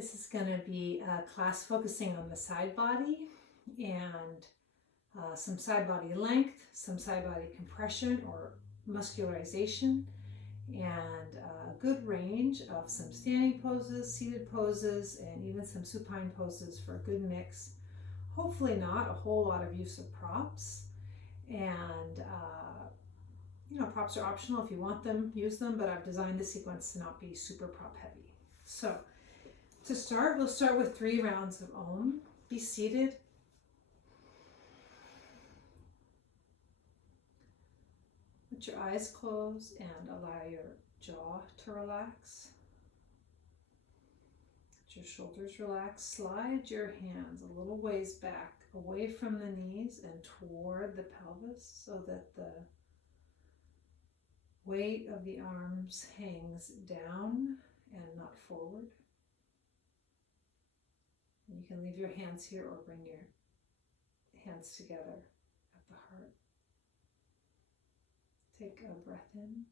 This is going to be a class focusing on the side body and some side body length, some side body compression or muscularization, and a good range of some standing poses, seated poses, and even some supine poses for a good mix. Hopefully not a whole lot of use of props, and props are optional. If you want them, use them, but I've designed the sequence to not be super prop heavy. So to start, we'll start with 3 rounds of Om. Be seated. Let your eyes close and allow your jaw to relax. Let your shoulders relax. Slide your hands a little ways back, away from the knees and toward the pelvis so that the weight of the arms hangs down and not forward. And you can leave your hands here or bring your hands together at the heart. Take a breath in.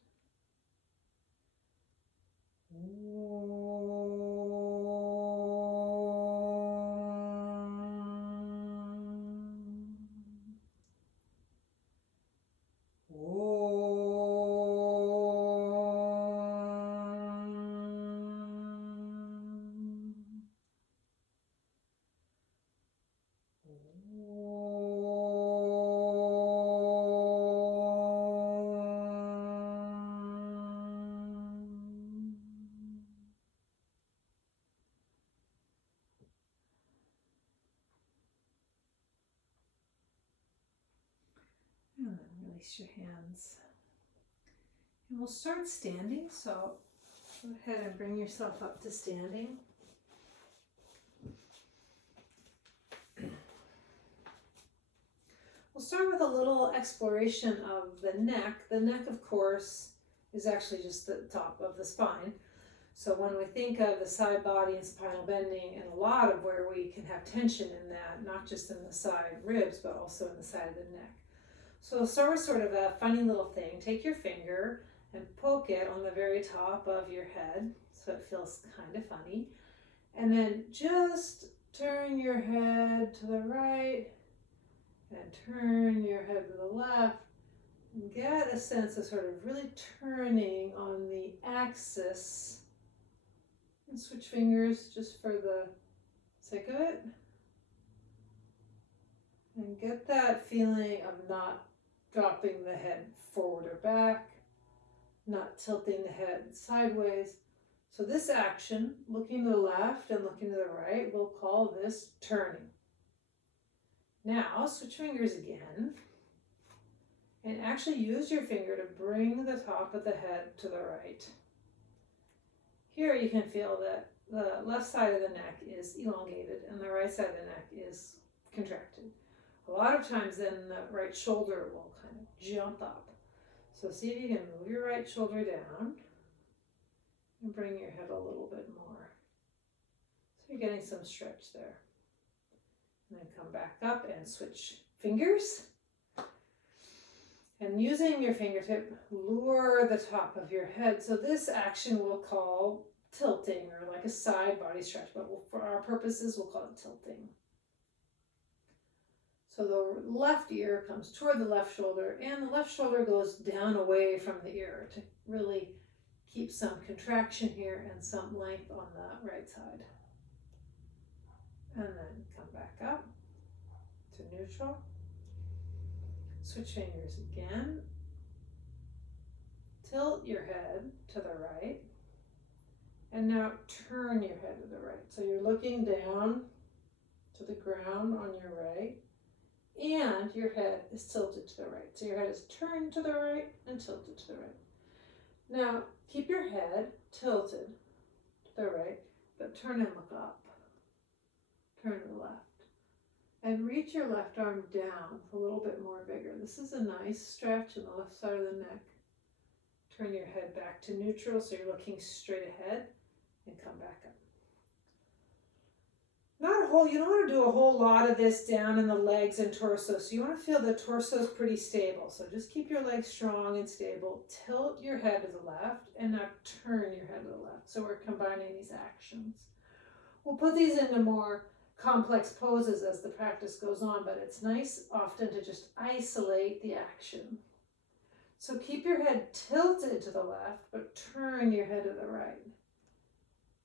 And then release your hands. And we'll start standing, so go ahead and bring yourself up to standing. We'll start with a little exploration of the neck. The neck, of course, is actually just the top of the spine. So when we think of the side body and spinal bending, and a lot of where we can have tension in that, not just in the side ribs, but also in the side of the neck. So start with sort of a funny little thing. Take your finger and poke it on the very top of your head, so it feels kind of funny. And then just turn your head to the right and turn your head to the left. And get a sense of sort of really turning on the axis. And switch fingers just for the sake of it. And get that feeling of not dropping the head forward or back, not tilting the head sideways. So this action, looking to the left and looking to the right, we'll call this turning. Now, switch fingers again, and actually use your finger to bring the top of the head to the right. Here you can feel that the left side of the neck is elongated and the right side of the neck is contracted. A lot of times then the right shoulder will kind of jump up. So see if you can move your right shoulder down and bring your head a little bit more. So you're getting some stretch there. And then come back up and switch fingers. And using your fingertip, lure the top of your head. So this action we'll call tilting, or like a side body stretch, but for our purposes we'll call it tilting. So the left ear comes toward the left shoulder, and the left shoulder goes down away from the ear to really keep some contraction here and some length on the right side. And then come back up to neutral. Switch fingers again. Tilt your head to the right. And now turn your head to the right. So you're looking down to the ground on your right. And your head is tilted to the right. So your head is turned to the right and tilted to the right. Now, keep your head tilted to the right, but turn and look up. Turn to the left. And reach your left arm down a little bit more vigor. This is a nice stretch in the left side of the neck. Turn your head back to neutral so you're looking straight ahead and come back up. You don't want to do a whole lot of this down in the legs and torso. So you want to feel the torso is pretty stable. So just keep your legs strong and stable. Tilt your head to the left and now turn your head to the left. So we're combining these actions. We'll put these into more complex poses as the practice goes on, but it's nice often to just isolate the action. So keep your head tilted to the left, but turn your head to the right.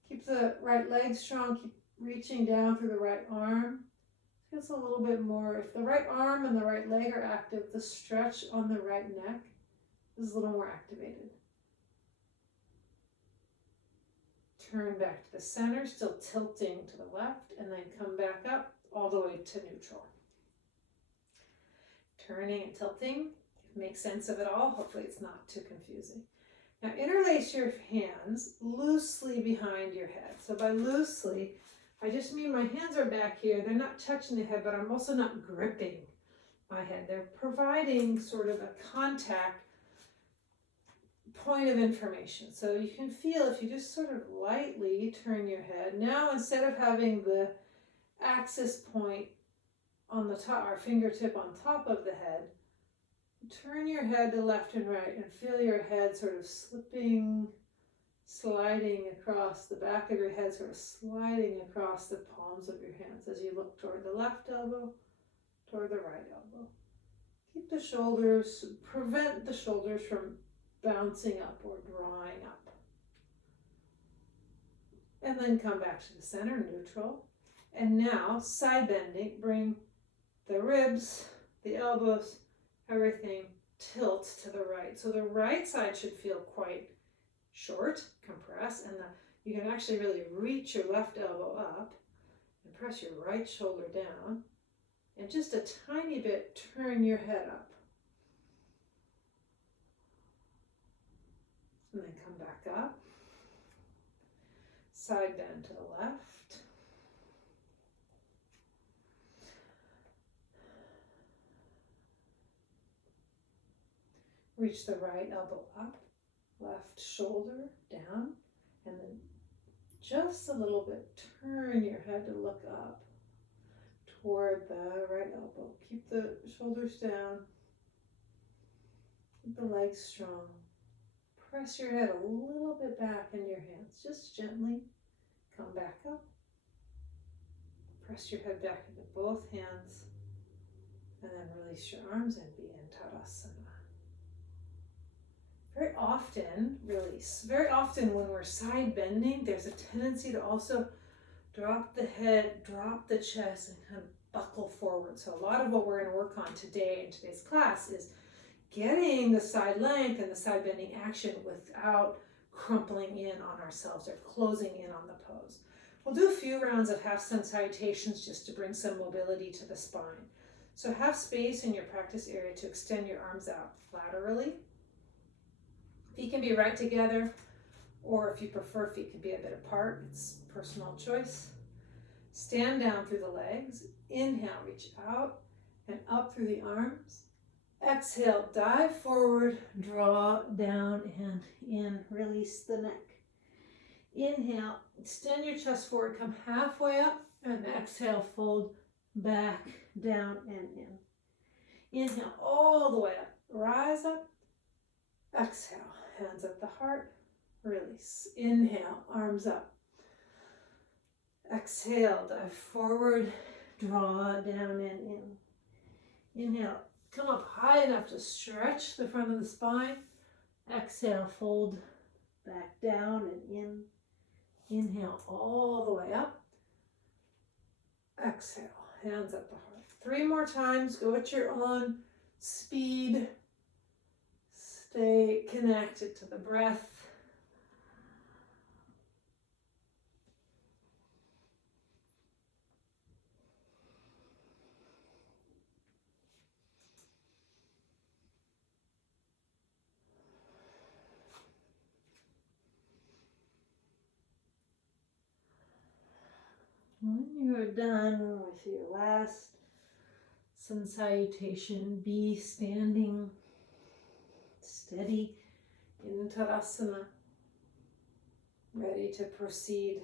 Keep the right leg strong, keep reaching down through the right arm. It's a little bit more, if the right arm and the right leg are active, the stretch on the right neck is a little more activated. Turn back to the center, still tilting to the left, and then come back up all the way to neutral. Turning and tilting, make sense of it all. Hopefully it's not too confusing. Now interlace your hands loosely behind your head. So by loosely, I just mean my hands are back here. They're not touching the head, but I'm also not gripping my head. They're providing sort of a contact point of information. So you can feel if you just sort of lightly turn your head. Now instead of having the axis point on the top, our fingertip on top of the head, turn your head to left and right and feel your head sort of slipping, sliding across the back of your head, sort of sliding across the palms of your hands as you look toward the left elbow, toward the right elbow. Keep the shoulders, prevent the shoulders from bouncing up or drawing up. And then come back to the center, neutral. And now, side bending, bring the ribs, the elbows, everything tilt to the right. So the right side should feel quite short, compress, and you can actually really reach your left elbow up and press your right shoulder down. And just a tiny bit, turn your head up. And then come back up. Side bend to the left. Reach the right elbow up, left shoulder down, and then just a little bit, turn your head to look up toward the right elbow. Keep the shoulders down, keep the legs strong. Press your head a little bit back in your hands, just gently. Come back up. Press your head back into both hands, and then release your arms and be in Tadasana. Very often, release. Very often when we're side bending, there's a tendency to also drop the head, drop the chest, and kind of buckle forward. So a lot of what we're going to work on today in today's class is getting the side length and the side bending action without crumpling in on ourselves or closing in on the pose. We'll do a few rounds of half sun salutations just to bring some mobility to the spine. So have space in your practice area to extend your arms out laterally. Feet can be right together, or if you prefer, feet can be a bit apart. It's personal choice. Stand down through the legs. Inhale, reach out and up through the arms. Exhale, dive forward, draw down and in. Release the neck. Inhale, extend your chest forward, come halfway up, and exhale, fold back, down, and in. Inhale all the way up, rise up. Exhale, hands at the heart, release. Inhale, arms up. Exhale, dive forward, draw down and in. Inhale, come up high enough to stretch the front of the spine. Exhale, fold back down and in. Inhale all the way up. Exhale, hands at the heart. 3 more times, go at your own speed. Stay connected to the breath. When you're done with your last sun salutation, be standing steady in Tadasana, ready to proceed.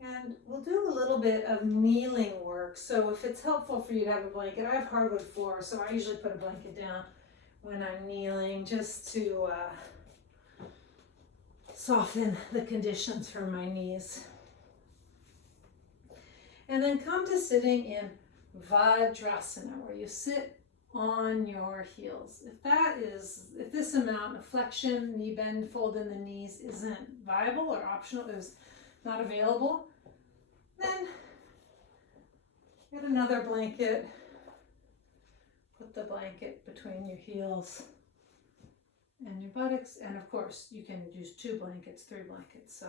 And we'll do a little bit of kneeling work. So if it's helpful for you to have a blanket, I have hardwood floor, so I usually put a blanket down when I'm kneeling just to soften the conditions for my knees. And then come to sitting in Vajrasana, where you sit on your heels. If this amount of flexion, knee bend, fold in the knees isn't viable or optional, is not available, then get another blanket, put the blanket between your heels and your buttocks, and of course you can use 2 blankets, 3 blankets. So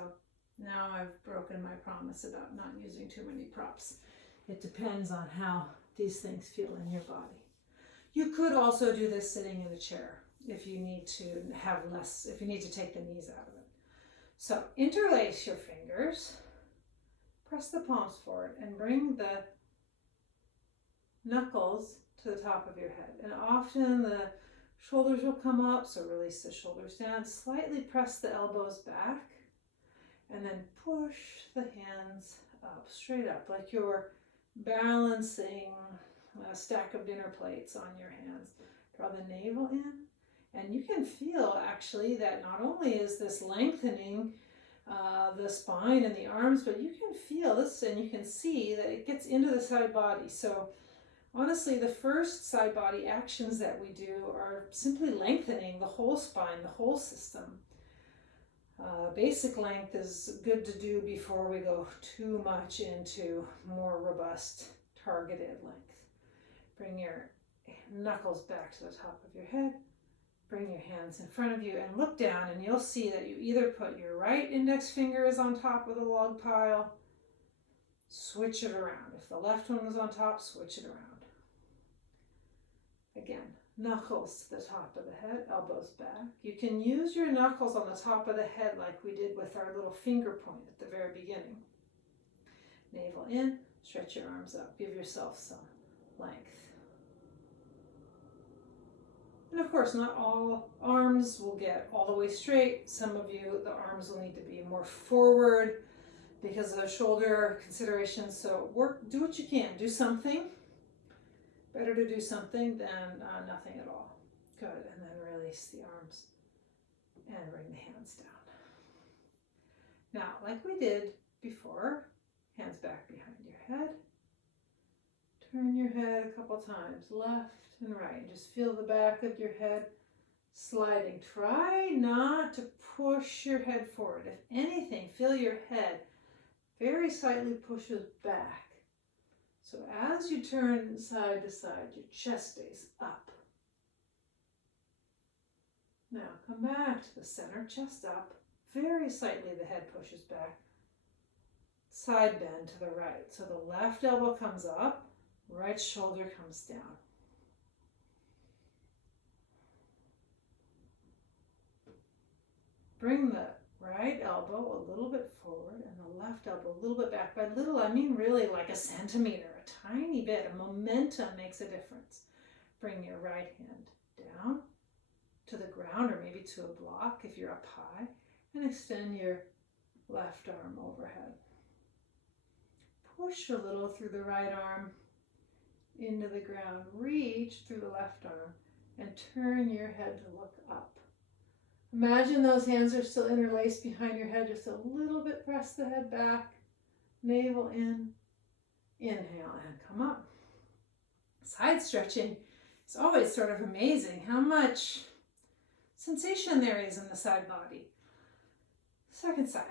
now I've broken my promise about not using too many props. It depends on how these things feel in your body. You could also do this sitting in a chair if you need to if you need to take the knees out of it. So interlace your fingers, press the palms forward, and bring the knuckles to the top of your head. And often the shoulders will come up, so release the shoulders down. Slightly press the elbows back, and then push the hands up, straight up, like you're balancing a stack of dinner plates on your hands. Draw the navel in, and you can feel actually that not only is this lengthening the spine and the arms, but you can feel this and you can see that it gets into the side body. So honestly, the first side body actions that we do are simply lengthening the whole spine, the whole system. Basic length is good to do before we go too much into more robust targeted length. Bring your knuckles back to the top of your head. Bring your hands in front of you and look down, and you'll see that you either put your right index fingers on top of the log pile, switch it around. If the left one was on top, switch it around. Again, knuckles to the top of the head, elbows back. You can use your knuckles on the top of the head like we did with our little finger point at the very beginning. Navel in, stretch your arms up, give yourself some length. And of course, not all arms will get all the way straight. Some of you, the arms will need to be more forward because of shoulder considerations. So do what you can, do something. Better to do something than nothing at all. Good, and then release the arms and bring the hands down. Now, like we did before, hands back behind your head. Turn your head a couple times, left and right. Just feel the back of your head sliding. Try not to push your head forward. If anything, feel your head very slightly pushes back. So as you turn side to side, your chest stays up. Now come back to the center, chest up. Very slightly the head pushes back. Side bend to the right. So the left elbow comes up, right shoulder comes down. Bring the right elbow a little bit forward and the left elbow a little bit back. By little, I mean really like a centimeter, a tiny bit. A momentum makes a difference. Bring your right hand down to the ground or maybe to a block if you're up high, and extend your left arm overhead. Push a little through the right arm into the ground. Reach through the left arm and turn your head to look up. Imagine those hands are still interlaced behind your head. Just a little bit, press the head back, navel in, inhale, and come up. Side stretching is always sort of amazing how much sensation there is in the side body. Second side,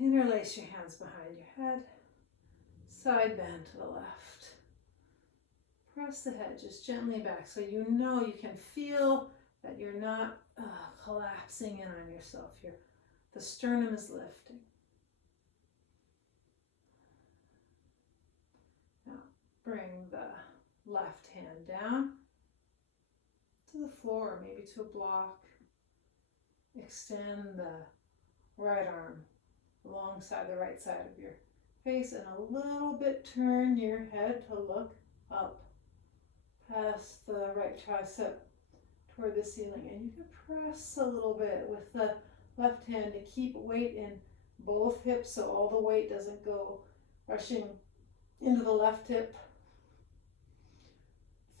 interlace your hands behind your head, side bend to the left. Press the head just gently back so you know you can feel that you're not collapsing in on yourself. The sternum is lifting. Now bring the left hand down to the floor or maybe to a block. Extend the right arm alongside the right side of your face and a little bit turn your head to look up past the right tricep toward the ceiling, and you can press a little bit with the left hand to keep weight in both hips so all the weight doesn't go rushing into the left hip.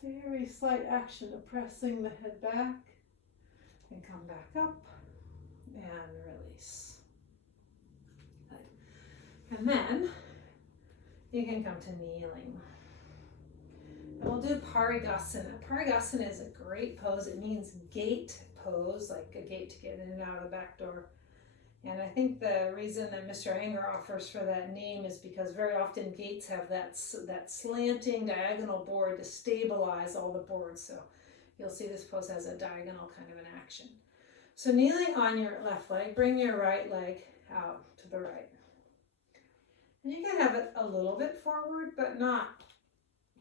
Very slight action of pressing the head back and come back up and release. Good. And then you can come to kneeling. And we'll do Parigasana. Parigasana is a great pose. It means gate pose, like a gate to get in and out of the back door. And I think the reason that Mr. Anger offers for that name is because very often gates have that slanting diagonal board to stabilize all the boards. So you'll see this pose has a diagonal kind of an action. So kneeling on your left leg, bring your right leg out to the right. And you can have it a little bit forward, but not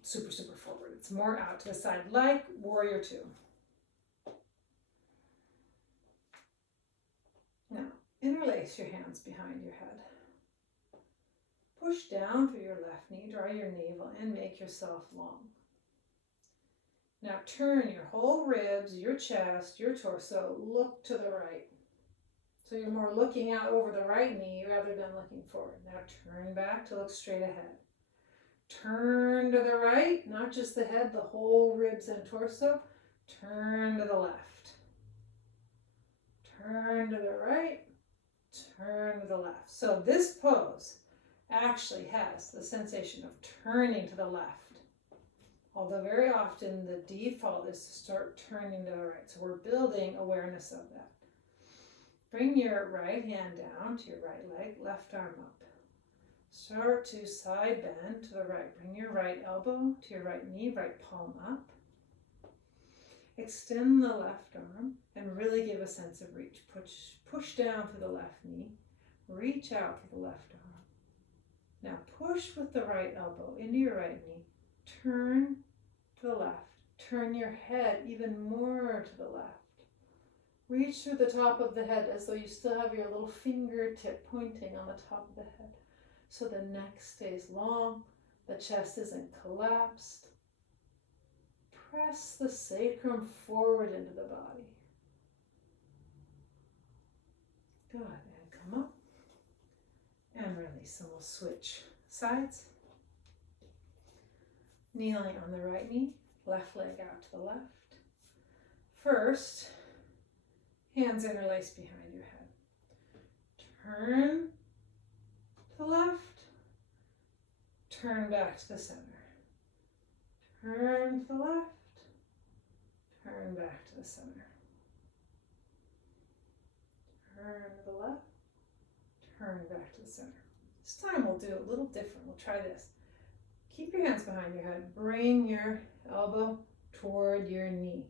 super, super forward. It's more out to the side, like warrior two. Now, interlace your hands behind your head. Push down through your left knee, draw your navel in, make yourself long. Now turn your whole ribs, your chest, your torso, look to the right. So you're more looking out over the right knee rather than looking forward. Now turn back to look straight ahead. Turn to the right, not just the head, the whole ribs and torso. Turn to the left. Turn to the right, turn to the left. So this pose actually has the sensation of turning to the left. Although very often the default is to start turning to the right. So we're building awareness of that. Bring your right hand down to your right leg, left arm up. Start to side bend to the right. Bring your right elbow to your right knee, right palm up. Extend the left arm and really give a sense of reach. Push down through the left knee. Reach out through the left arm. Now push with the right elbow into your right knee. Turn to the left. Turn your head even more to the left. Reach through the top of the head as though you still have your little fingertip pointing on the top of the head. So the neck stays long, the chest isn't collapsed. Press the sacrum forward into the body. Good, and come up and release, and we'll switch sides. Kneeling on the right knee, left leg out to the left. First, hands interlaced behind your head. Turn to the left, turn back to the center. Turn to the left, turn back to the center. Turn to the left, turn back to the center. This time we'll do it a little different. We'll try this. Keep your hands behind your head. Bring your elbow toward your knee.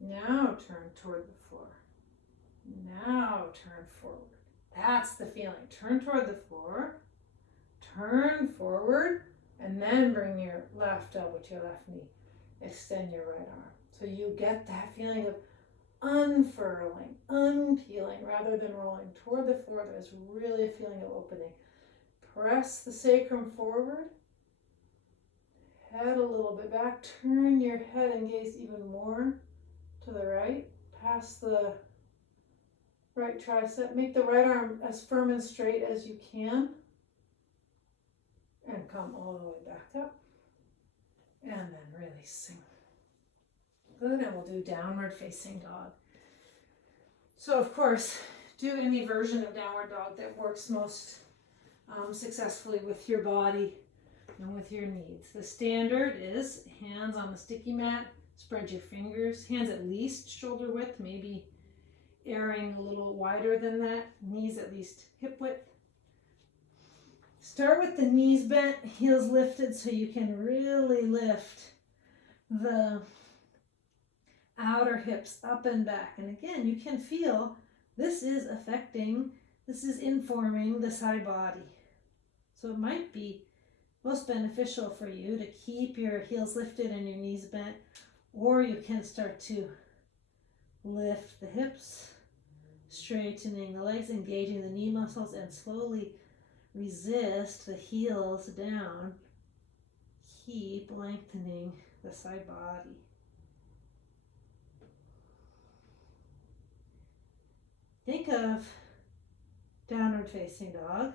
Now turn toward the floor. Now turn forward. That's the feeling. Turn toward the floor, turn forward, and then bring your left elbow to your left knee. Extend your right arm. So you get that feeling of unfurling, unpeeling, rather than rolling toward the floor. There's really a feeling of opening. Press the sacrum forward. Head a little bit back. Turn your head and gaze even more to the right. Past the right tricep. Make the right arm as firm and straight as you can. And come all the way back up. And then releasing. Good, and we'll do downward facing dog. So of course, do any version of downward dog that works most successfully with your body and with your needs. The standard is hands on the sticky mat, spread your fingers, hands at least shoulder width, maybe airing a little wider than that, knees at least hip width. Start with the knees bent, heels lifted so you can really lift the outer hips up and back. And again, you can feel this is informing the side body. So it might be most beneficial for you to keep your heels lifted and your knees bent, or you can start to lift the hips, straightening the legs, engaging the knee muscles, and slowly resist the heels down. Keep lengthening the side body. Think of Downward facing dog,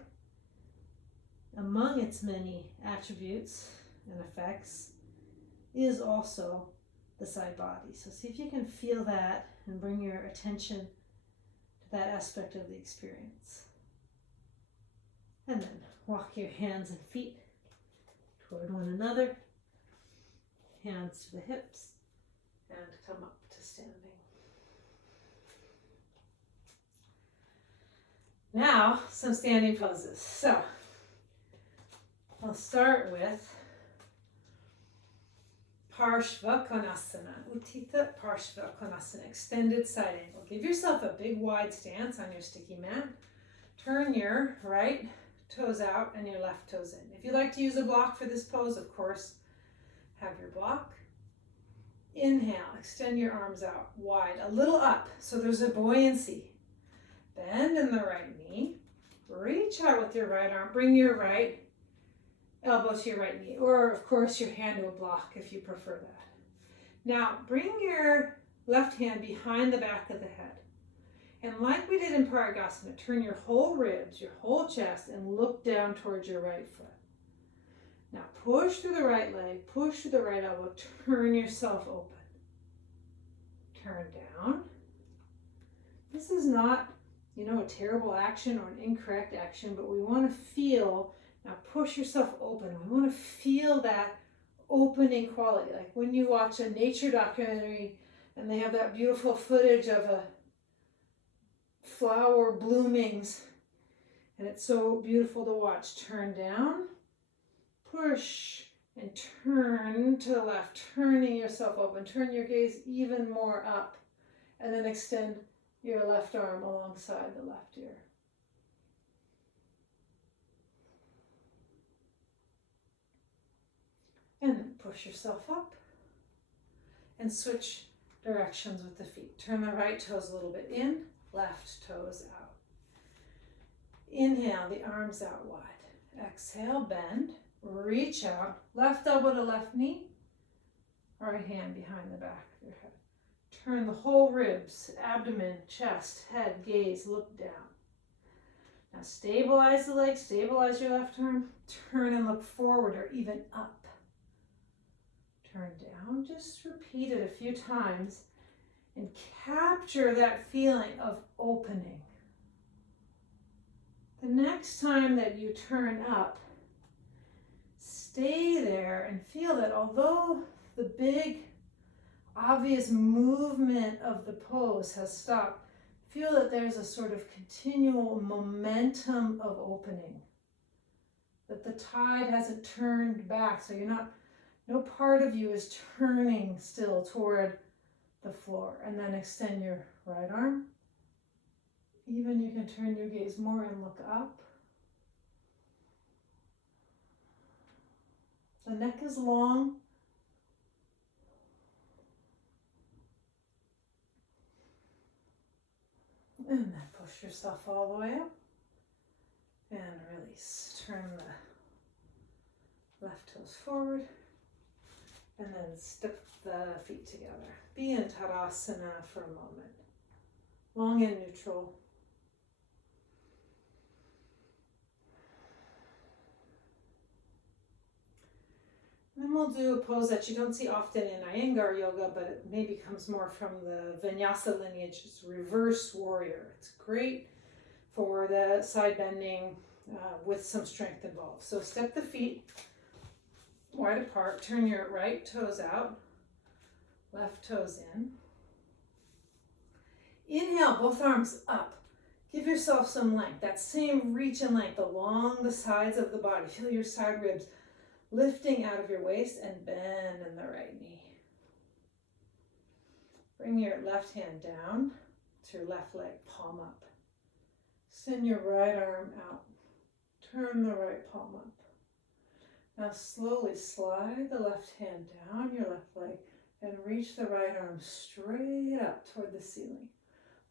among its many attributes and effects, is also the side body. So see if you can feel that and bring your attention to that aspect of the experience. And then walk your hands and feet toward one another, hands to the hips, and come up to standing. Now, some standing poses. So, I'll start with Parshva Konasana, Uttita Parshva Konasana, extended side angle. Give yourself a big wide stance on your sticky mat. Turn your right toes out and your left toes in. If you like to use a block for this pose, of course, have your block. Inhale, extend your arms out wide, a little up, so there's a buoyancy. Bend in the right knee. Reach out with your right arm. Bring your right elbow to your right knee, or of course your hand to a block if you prefer that. Now bring your left hand behind the back of the head. And like we did in Parigasana, turn your whole ribs, your whole chest, and look down towards your right foot. Now push through the right leg, push through the right elbow, turn yourself open. Turn down. This is not, a terrible action or an incorrect action, but we want to feel, now push yourself open. We want to feel that opening quality. Like when you watch a nature documentary and they have that beautiful footage of a flower bloomings, and it's so beautiful to watch. Turn down, push, and turn to the left, turning yourself open. Turn your gaze even more up, and then extend your left arm alongside the left ear. And then push yourself up and switch directions with the feet. Turn the right toes a little bit in, left toes out. Inhale, the arms out wide. Exhale, bend, reach out, left elbow to left knee, right hand behind the back of your head. Turn the whole ribs, abdomen, chest, head, gaze, look down. Now stabilize the leg, stabilize your left arm, turn and look forward or even up. Turn down, just repeat it a few times and capture that feeling of opening. The next time that you turn up, stay there and feel that although the big obvious movement of the pose has stopped, feel that there's a sort of continual momentum of opening. That the tide hasn't turned back, so no part of you is turning still toward the floor. And then extend your right arm. Even you can turn your gaze more and look up. The neck is long. And then push yourself all the way up. And release. Turn the left toes forward. And then step the feet together. Be in Tadasana for a moment. Long and neutral. And then we'll do a pose that you don't see often in Iyengar yoga, but it maybe comes more from the Vinyasa lineage. It's reverse warrior. It's great for the side bending with some strength involved. So step the feet wide apart, turn your right toes out, left toes in. Inhale, both arms up. Give yourself some length, that same reach and length along the sides of the body. Feel your side ribs lifting out of your waist and bend in the right knee. Bring your left hand down to your left leg, palm up. Send your right arm out. Turn the right palm up. Now slowly slide the left hand down your left leg and reach the right arm straight up toward the ceiling.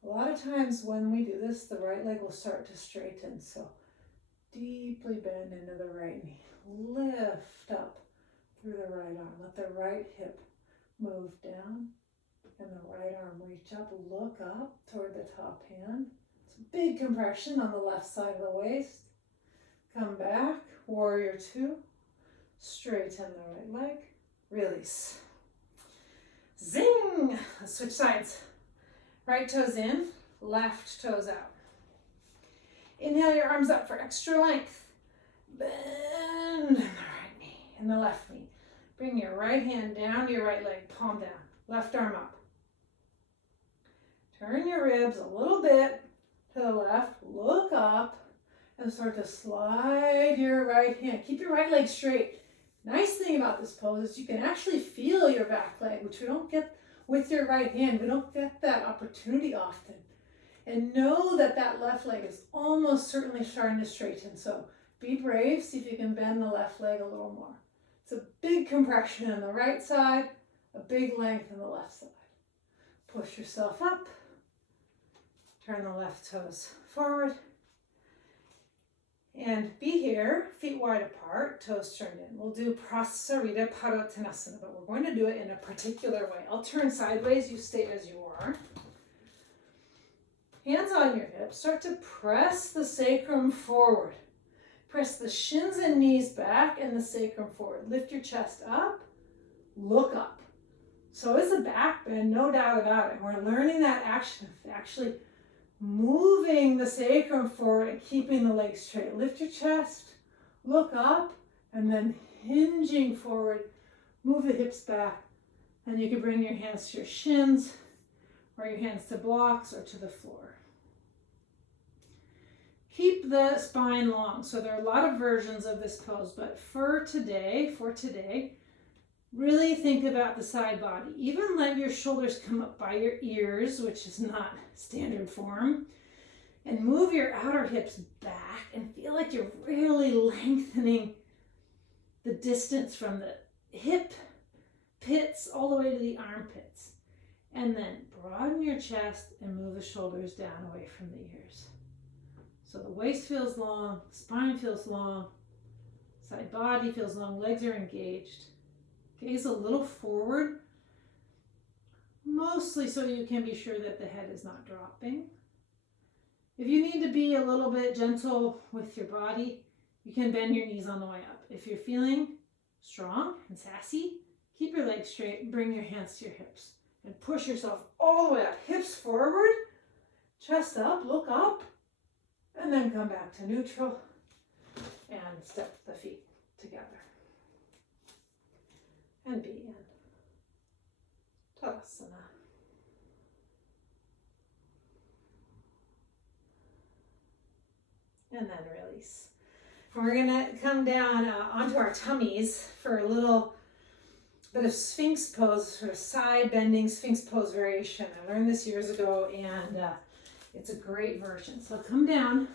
A lot of times when we do this, the right leg will start to straighten. So deeply bend into the right knee. Lift up through the right arm. Let the right hip move down and the right arm reach up. Look up toward the top hand. So big compression on the left side of the waist. Come back, warrior two. Straighten the right leg. Release. Zing! Let's switch sides. Right toes in, left toes out. Inhale your arms up for extra length. Bend in the right knee and the left knee. Bring your right hand down to your right leg, palm down. Left arm up. Turn your ribs a little bit to the left. Look up and start to slide your right hand. Keep your right leg straight. Nice thing about this pose is you can actually feel your back leg, which we don't get with your right hand. We don't get that opportunity often. And know that that left leg is almost certainly starting to straighten. So be brave. See if you can bend the left leg a little more. It's a big compression on the right side, a big length on the left side. Push yourself up. Turn the left toes forward. And be here, feet wide apart, toes turned in. We'll do Prasarita Padottanasana, but we're going to do it in a particular way. I'll turn sideways, you stay as you are. Hands on your hips, start to press the sacrum forward. Press the shins and knees back and the sacrum forward. Lift your chest up, look up. So is the back bend, no doubt about it. We're learning that action of actually moving the sacrum forward and keeping the legs straight. Lift your chest, look up, and then hinging forward, move the hips back. And you can bring your hands to your shins or your hands to blocks or to the floor. Keep the spine long. So there are a lot of versions of this pose, but for today, really think about the side body. Even let your shoulders come up by your ears, which is not standard form. And move your outer hips back and feel like you're really lengthening the distance from the hip pits all the way to the armpits. And then broaden your chest and move the shoulders down away from the ears. So the waist feels long, spine feels long, side body feels long, legs are engaged. Gaze a little forward, mostly so you can be sure that the head is not dropping. If you need to be a little bit gentle with your body, you can bend your knees on the way up. If you're feeling strong and sassy, keep your legs straight and bring your hands to your hips. And push yourself all the way up. Hips forward, chest up, look up, and then come back to neutral and step the feet together. And be in Tadasana. And then release. And we're going to come down onto our tummies for a little bit of Sphinx pose, sort of side bending Sphinx pose variation. I learned this years ago, and it's a great version. So come down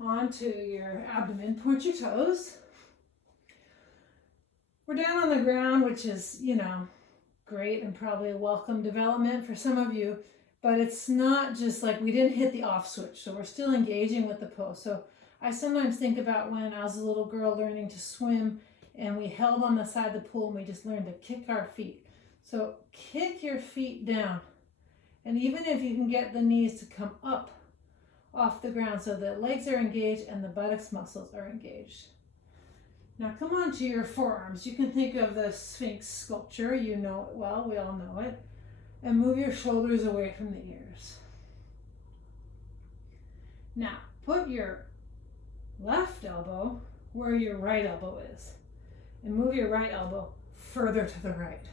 onto your abdomen, point your toes. We're down on the ground, which is, great and probably a welcome development for some of you, but it's not just like we didn't hit the off switch, so we're still engaging with the pose. So I sometimes think about when I was a little girl learning to swim and we held on the side of the pool and we just learned to kick our feet. So kick your feet down. And even if you can get the knees to come up off the ground so the legs are engaged and the buttocks muscles are engaged. Now come on to your forearms. You can think of the Sphinx sculpture. You know it well. We all know it. And move your shoulders away from the ears. Now put your left elbow where your right elbow is. And move your right elbow further to the right.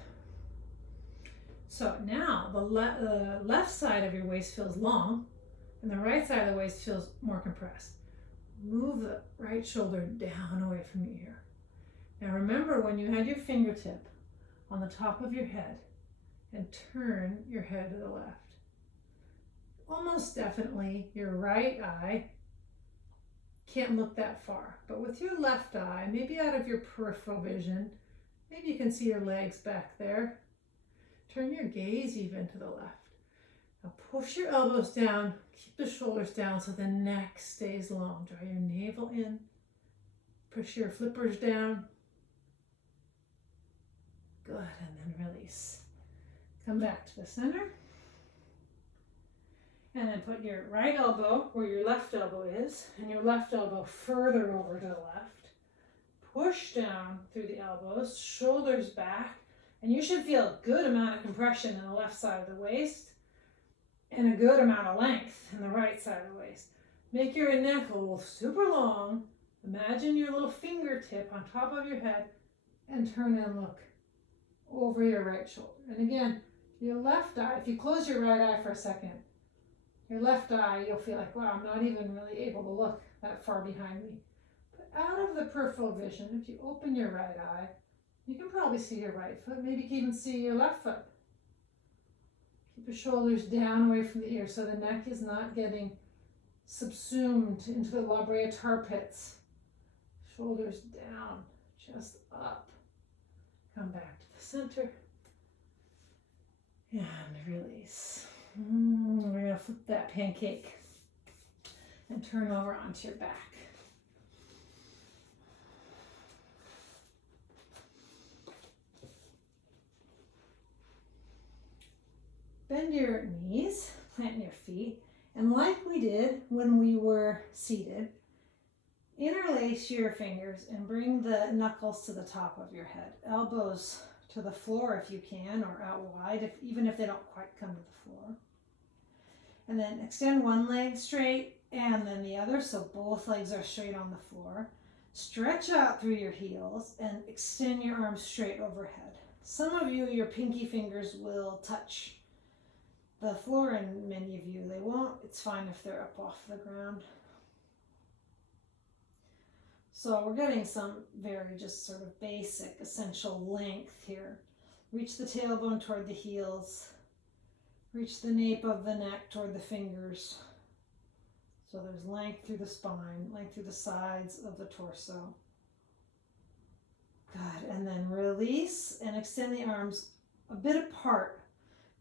So now the left side of your waist feels long and the right side of the waist feels more compressed. Move the right shoulder down away from your ear. Now remember when you had your fingertip on the top of your head and turn your head to the left. Almost definitely your right eye can't look that far, but with your left eye, maybe out of your peripheral vision, maybe you can see your legs back there. Turn your gaze even to the left. Now push your elbows down, keep the shoulders down so the neck stays long. Draw your navel in, push your flippers down. Good, and then release. Come back to the center. And then put your right elbow where your left elbow is, and your left elbow further over to the left. Push down through the elbows, shoulders back, and you should feel a good amount of compression in the left side of the waist and a good amount of length in the right side of the waist. Make your neck a little super long. Imagine your little fingertip on top of your head and turn and look over your right shoulder. And again, your left eye, if you close your right eye for a second, your left eye, you'll feel like, wow, I'm not even really able to look that far behind me. But out of the peripheral vision, if you open your right eye, you can probably see your right foot. Maybe you can even see your left foot. Keep your shoulders down away from the ear so the neck is not getting subsumed into the labrea tar pits. Shoulders down, chest up. Come back to the center. And release. We're going to flip that pancake and turn over onto your back. Bend your knees, plant your feet, and like we did when we were seated, interlace your fingers and bring the knuckles to the top of your head. Elbows to the floor if you can, or out wide, even if they don't quite come to the floor. And then extend one leg straight and then the other, so both legs are straight on the floor. Stretch out through your heels and extend your arms straight overhead. Some of you, your pinky fingers will touch the floor, and many of you, they won't. It's fine if they're up off the ground. So we're getting some very just sort of basic, essential length here. Reach the tailbone toward the heels. Reach the nape of the neck toward the fingers. So there's length through the spine, length through the sides of the torso. Good, and then release and extend the arms a bit apart.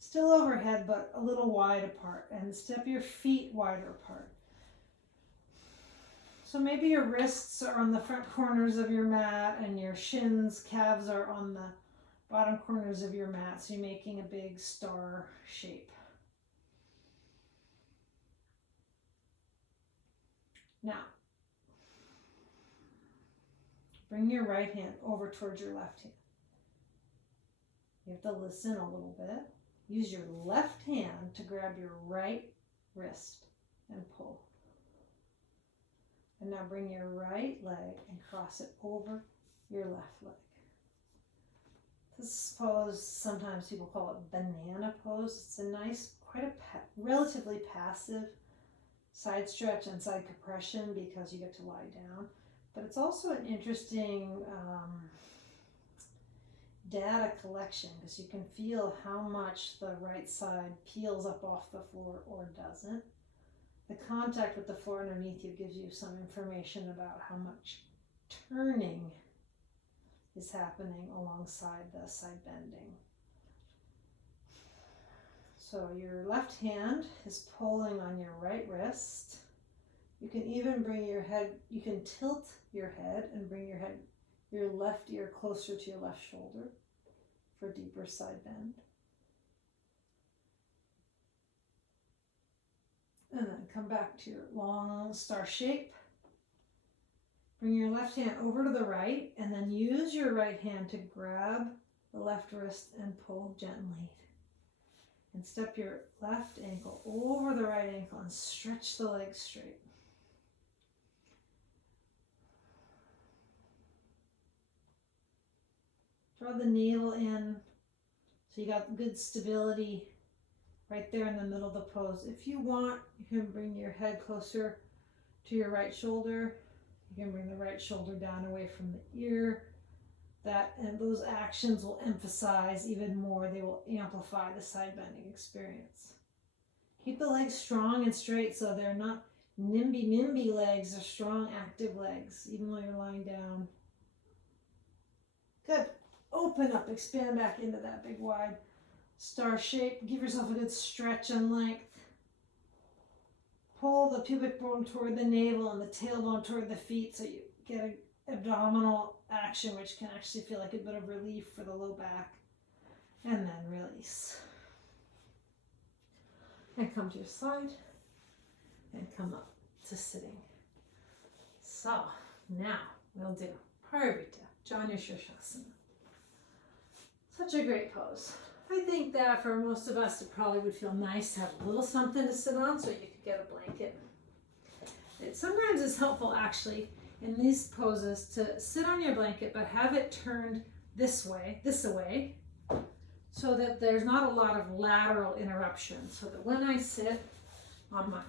Still overhead, but a little wide apart. And step your feet wider apart. So maybe your wrists are on the front corners of your mat and your shins, calves are on the bottom corners of your mat. So you're making a big star shape. Now, bring your right hand over towards your left hand. You have to listen a little bit. Use your left hand to grab your right wrist and pull. And now bring your right leg and cross it over your left leg. This pose, sometimes people call it banana pose. It's a nice, quite a relatively passive side stretch and side compression because you get to lie down. But it's also an interesting data collection because you can feel how much the right side peels up off the floor or doesn't. The contact with the floor underneath you gives you some information about how much turning is happening alongside the side bending. So your left hand is pulling on your right wrist. You can even bring your head, you can tilt your head and bring your left ear closer to your left shoulder for deeper side bend. And then come back to your long star shape. Bring your left hand over to the right and then use your right hand to grab the left wrist and pull gently. And step your left ankle over the right ankle and stretch the leg straight. Draw the navel in so you got good stability right there in the middle of the pose. If you want, you can bring your head closer to your right shoulder. You can bring the right shoulder down away from the ear. And those actions will emphasize even more. They will amplify the side bending experience. Keep the legs strong and straight so they're not nimby legs. They're strong, active legs, even though you're lying down. Good. Open up, expand back into that big wide star shape. Give yourself a good stretch and length. Pull the pubic bone toward the navel and the tailbone toward the feet so you get an abdominal action, which can actually feel like a bit of relief for the low back. And then release. And come to your side. and come up to sitting. So now we'll do Parvita, Janu Shirshasana. Such a great pose. I think that for most of us, it probably would feel nice to have a little something to sit on, so you could get a blanket. It sometimes is helpful actually in these poses to sit on your blanket, but have it turned this away, so that there's not a lot of lateral interruption, so that when I sit on my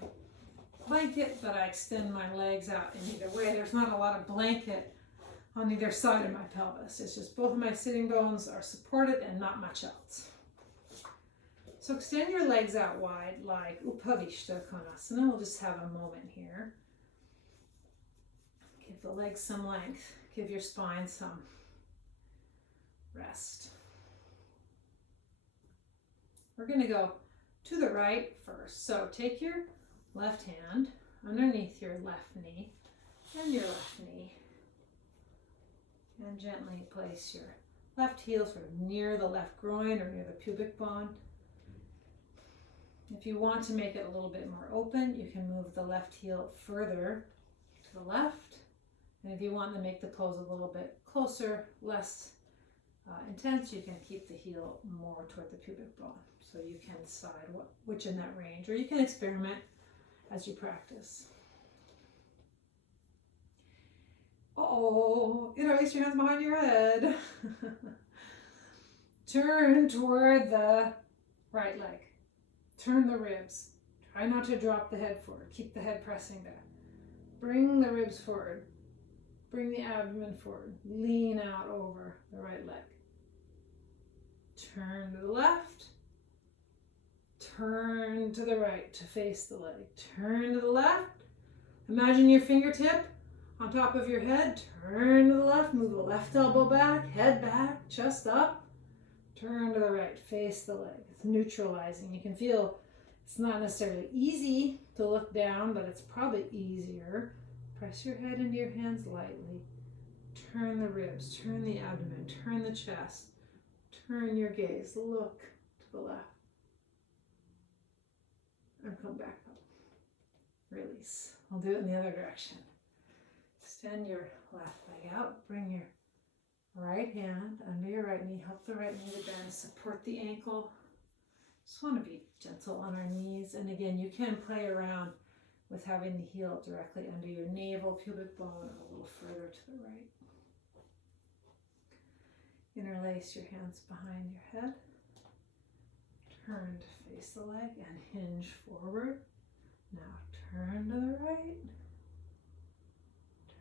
blanket, but I extend my legs out in either way, there's not a lot of blanket on either side of my pelvis. It's just both of my sitting bones are supported and not much else. So extend your legs out wide like Upavishta Konasana. We'll just have a moment here. Give the legs some length. Give your spine some rest. We're going to go to the right first. So take your left hand underneath your left knee and your left knee. And gently place your left heel sort of near the left groin or near the pubic bone. If you want to make it a little bit more open, you can move the left heel further to the left. And if you want to make the pose a little bit closer, less intense, you can keep the heel more toward the pubic bone. So you can decide which in that range, or you can experiment as you practice. Uh-oh, interlace your hands behind your head. Turn toward the right leg. Turn the ribs. Try not to drop the head forward. Keep the head pressing back. Bring the ribs forward. Bring the abdomen forward. Lean out over the right leg. Turn to the left. Turn to the right to face the leg. Turn to the left. Imagine your fingertip on top of your head. Turn to the left. Move the left elbow back. Head back. Chest up. Turn to the right. Face the leg. It's neutralizing. You can feel it's not necessarily easy to look down, but it's probably easier. Press your head into your hands lightly. Turn the ribs. Turn the abdomen. Turn the chest. Turn your gaze. Look to the left. And come back up. Release. I'll do it in the other direction. Extend your left leg out. Bring your right hand under your right knee. Help the right knee to bend. Support the ankle. Just want to be gentle on our knees. And again, you can play around with having the heel directly under your navel, pubic bone, or a little further to the right. Interlace your hands behind your head. Turn to face the leg and hinge forward. Now turn to the right.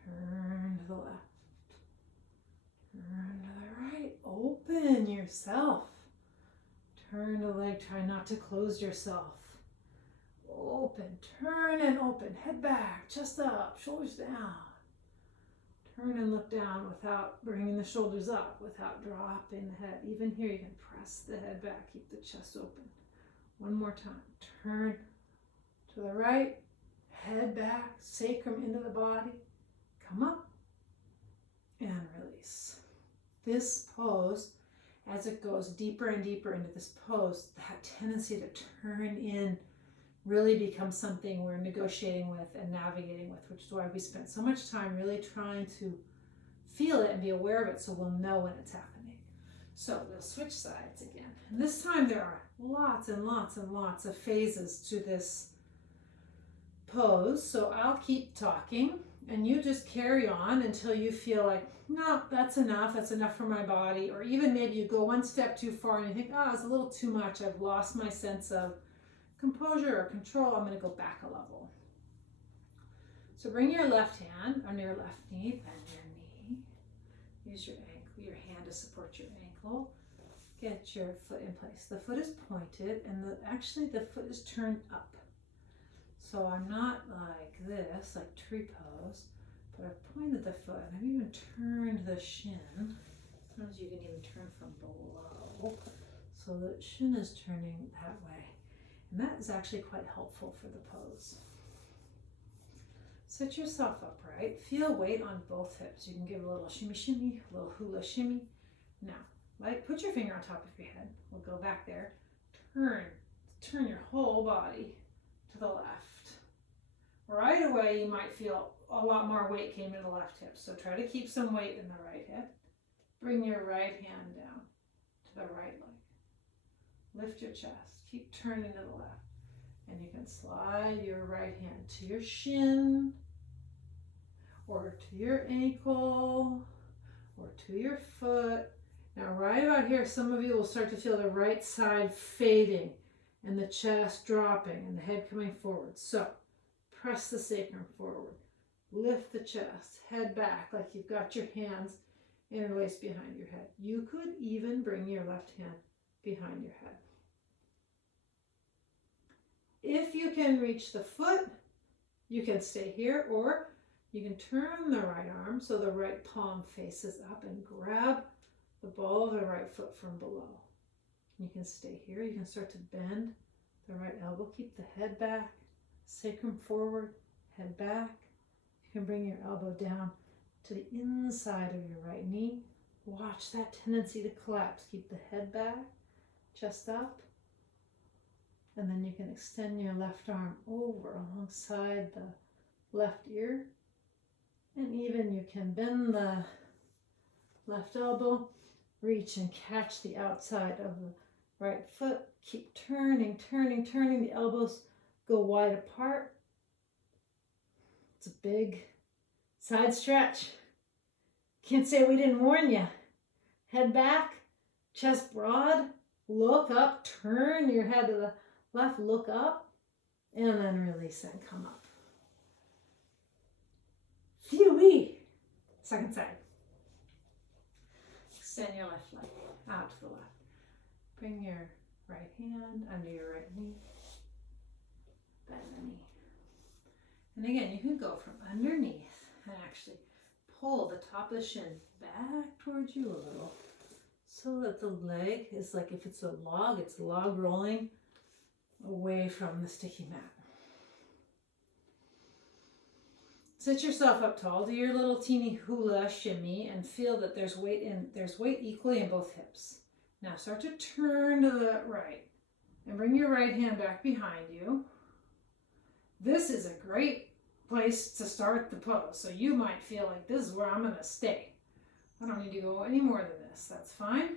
Turn to the left. Turn to the right. Open yourself. Turn the leg. Try not to close yourself. Open. Turn and open. Head back. Chest up. Shoulders down. Turn and look down without bringing the shoulders up, without dropping the head. Even here, you can press the head back. Keep the chest open. One more time. Turn to the right. Head back. Sacrum into the body. Come up and release. This pose, as it goes deeper and deeper into this pose, that tendency to turn in really becomes something we're negotiating with and navigating with, which is why we spent so much time really trying to feel it and be aware of it so we'll know when it's happening. So we'll switch sides again. And this time there are lots and lots and lots of phases to this pose. So I'll keep talking and you just carry on until you feel like, no, that's enough for my body. Or even maybe you go one step too far and you think, oh, it's a little too much. I've lost my sense of composure or control. I'm going to go back a level. So bring your left hand under your left knee, bend your knee. Use your ankle, your hand to support your ankle. Get your foot in place. The foot is pointed and actually the foot is turned up. So I'm not like this, like tree pose, but I've pointed the foot. I've even turned the shin. Sometimes you can even turn from below. So the shin is turning that way. And that is actually quite helpful for the pose. Sit yourself upright. Feel weight on both hips. You can give a little shimmy shimmy, a little hula shimmy. Now, put your finger on top of your head. We'll go back there. Turn your whole body to the left. right away you might feel a lot more weight came in the left hip. So try to keep some weight in the right hip. Bring your right hand down to the right leg. Lift your chest. Keep turning to the left. And you can slide your right hand to your shin, or to your ankle, or to your foot. Now right about here, some of you will start to feel the right side fading and the chest dropping and the head coming forward. So press the sacrum forward. Lift the chest, head back like you've got your hands interlaced behind your head. You could even bring your left hand behind your head. If you can reach the foot, you can stay here, or you can turn the right arm so the right palm faces up and grab the ball of the right foot from below. You can stay here. You can start to bend the right elbow. Keep the head back, sacrum forward, head back. You can bring your elbow down to the inside of your right knee. Watch that tendency to collapse. Keep the head back, chest up. And then you can extend your left arm over alongside the left ear. And even you can bend the left elbow, reach and catch the outside of the right foot. Keep turning, turning, turning. The elbows go wide apart. It's a big side stretch. Can't say we didn't warn you. Head back, chest broad, look up, turn your head to the left, look up, and then release and come up. Phew-wee. Second side. Extend your left leg out to the left. Bring your right hand under your right knee. Bend the knee. And again, you can go from underneath and actually pull the top of the shin back towards you a little so that the leg is like, if it's log rolling away from the sticky mat. Sit yourself up tall, do your little teeny hula shimmy, and feel that there's weight equally in both hips. Now start to turn to the right and bring your right hand back behind you. This is a great place to start the pose. So you might feel like this is where I'm going to stay. I don't need to go any more than this. That's fine.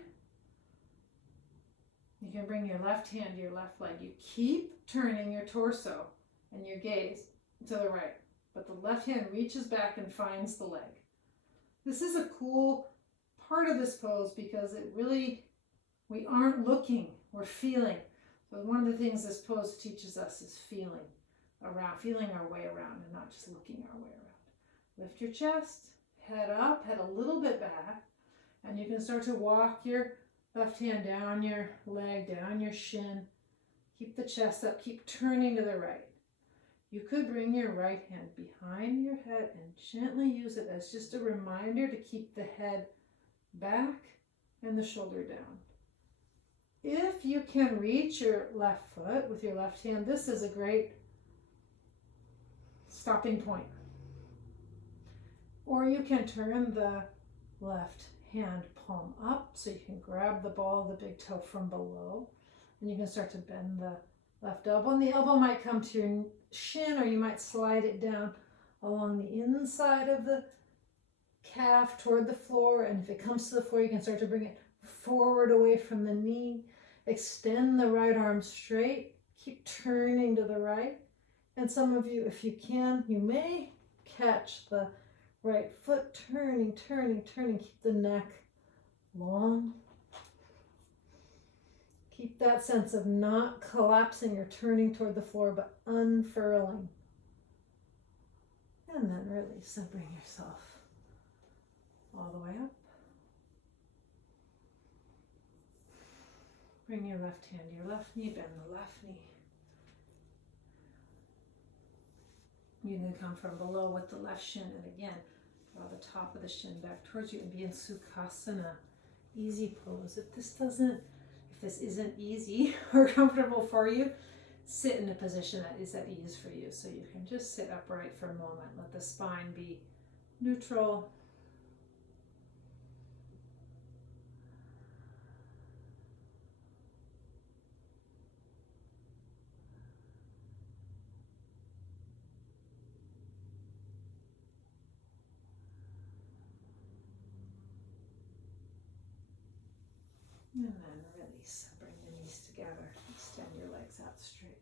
You can bring your left hand to your left leg. You keep turning your torso and your gaze to the right, but the left hand reaches back and finds the leg. This is a cool part of this pose because it really, we aren't looking, we're feeling. So one of the things this pose teaches us is feeling around, feeling our way around and not just looking our way around. Lift your chest, head up, head a little bit back, and you can start to walk your left hand down your leg, down your shin. Keep the chest up, keep turning to the right. You could bring your right hand behind your head and gently use it as just a reminder to keep the head back and the shoulder down. If you can reach your left foot with your left hand, this is a great stopping point. Or you can turn the left hand palm up so you can grab the ball of the big toe from below, and you can start to bend the left elbow, and the elbow might come to your shin, or you might slide it down along the inside of the calf toward the floor, and if it comes to the floor you can start to bring it forward away from the knee. Extend the right arm straight, keep turning to the right, and some of you, if you can, you may catch the right foot, turning, turning, turning. Keep the neck long. Keep that sense of not collapsing or turning toward the floor, but unfurling. And then release and bring yourself all the way up. Bring your left hand to your left knee, bend the left knee. You can come from below with the left shin, and again, draw the top of the shin back towards you and be in Sukhasana, easy pose. If this isn't easy or comfortable for you, sit in a position that is at ease for you. So you can just sit upright for a moment. Let the spine be neutral. And then release. Bring your knees together. Extend your legs out straight.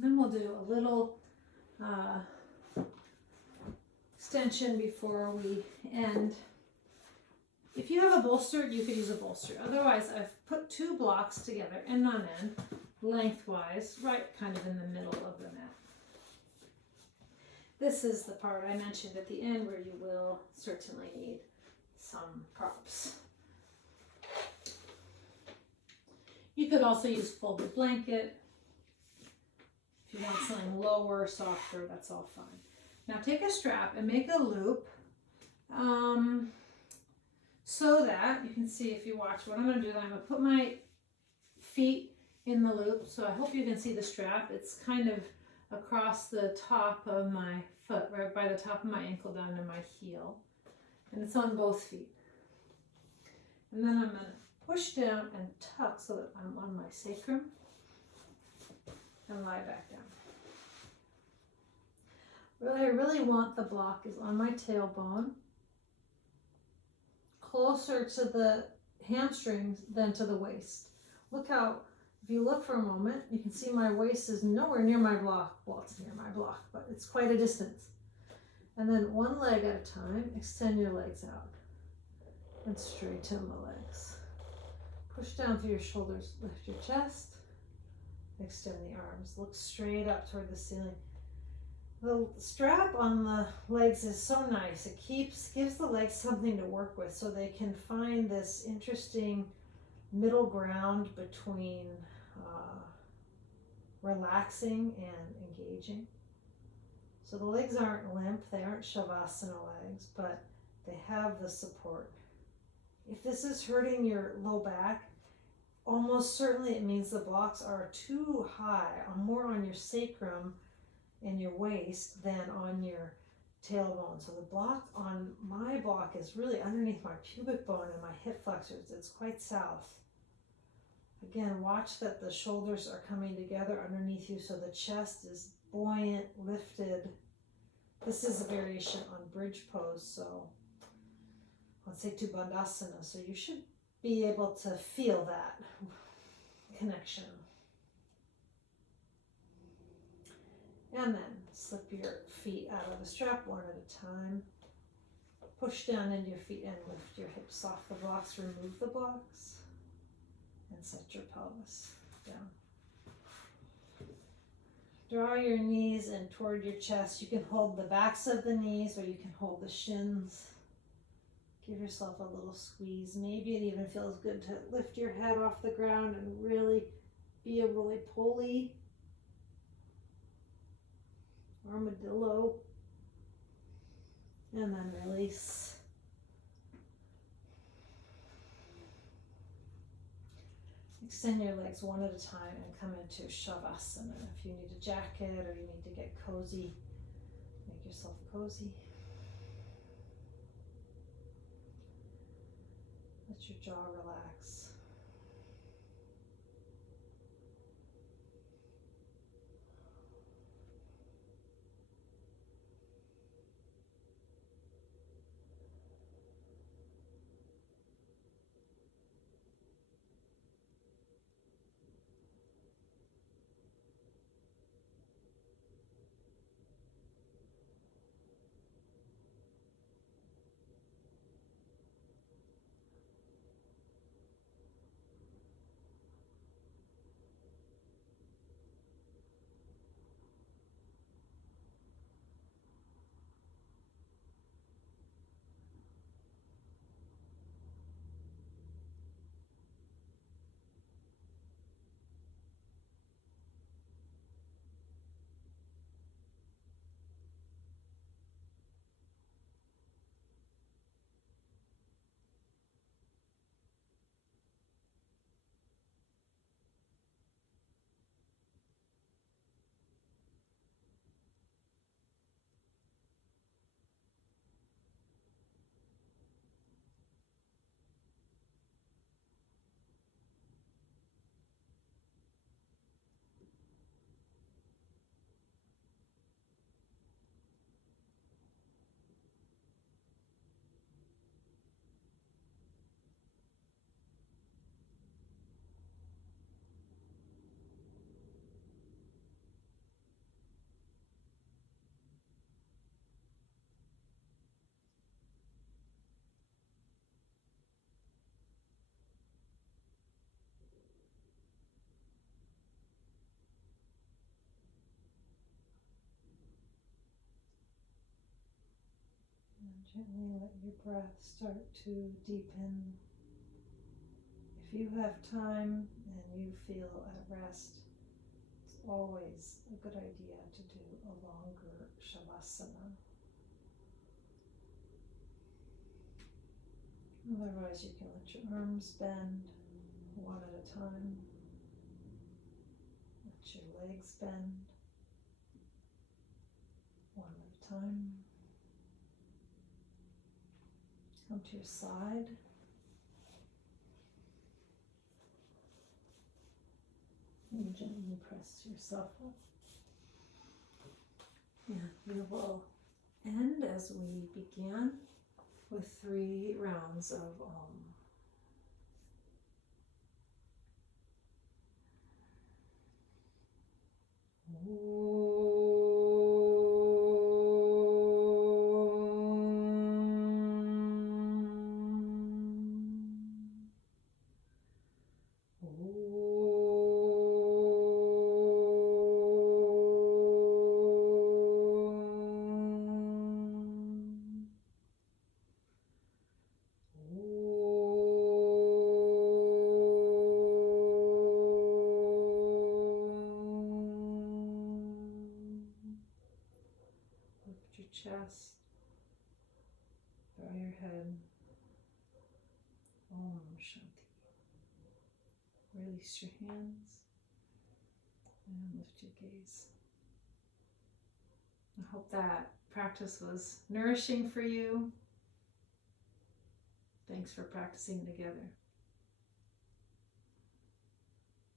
Then we'll do a little extension before we end. If you have a bolster, you could use a bolster. Otherwise, I've put two blocks together, end on end, lengthwise, right kind of in the middle of the mat. This is the part I mentioned at the end where you will certainly need some props. You could also use folded blanket. If you want something lower, softer, that's all fine. Now take a strap and make a loop so that you can see, if you watch what I'm going to do, I'm going to put my feet in the loop. So I hope you can see the strap. It's kind of across the top of my foot, right by the top of my ankle down to my heel. And it's on both feet. And then I'm going to push down and tuck so that I'm on my sacrum and lie back down. What I really want the block is on my tailbone, closer to the hamstrings than to the waist. Look how, if you look for a moment, you can see my waist is nowhere near my block. Well, it's near my block, but it's quite a distance. And then one leg at a time, extend your legs out and straighten the legs. Push down through your shoulders, lift your chest, extend the arms, look straight up toward the ceiling. The strap on the legs is so nice. It gives the legs something to work with so they can find this interesting middle ground between relaxing and engaging. So the legs aren't limp, they aren't shavasana legs, but they have the support. If this is hurting your low back, almost certainly it means the blocks are too high, more on your sacrum and your waist than on your tailbone. So the block on my block is really underneath my pubic bone and my hip flexors. It's quite south. Again, watch that the shoulders are coming together underneath you so the chest is buoyant, lifted. This is a variation on bridge pose, so let's say to Bandhasana. So you should be able to feel that connection. And then slip your feet out of the strap one at a time. Push down into your feet and lift your hips off the blocks. Remove the blocks and set your pelvis down. Draw your knees in toward your chest. You can hold the backs of the knees or you can hold the shins. Give yourself a little squeeze. Maybe it even feels good to lift your head off the ground and really be a roly-poly. Armadillo, and then release. Extend your legs one at a time and come into Shavasana. If you need a jacket or you need to get cozy, make yourself cozy. Let your jaw relax. Gently let your breath start to deepen. If you have time and you feel at rest, it's always a good idea to do a longer shavasana. Otherwise, you can let your arms bend one at a time. Let your legs bend one at a time. Come to your side. And gently press yourself up. And we will end as we began with 3 rounds of Om. Lift your chest, bow your head. Om Shanti. Release your hands and lift your gaze. I hope that practice was nourishing for you. Thanks for practicing together.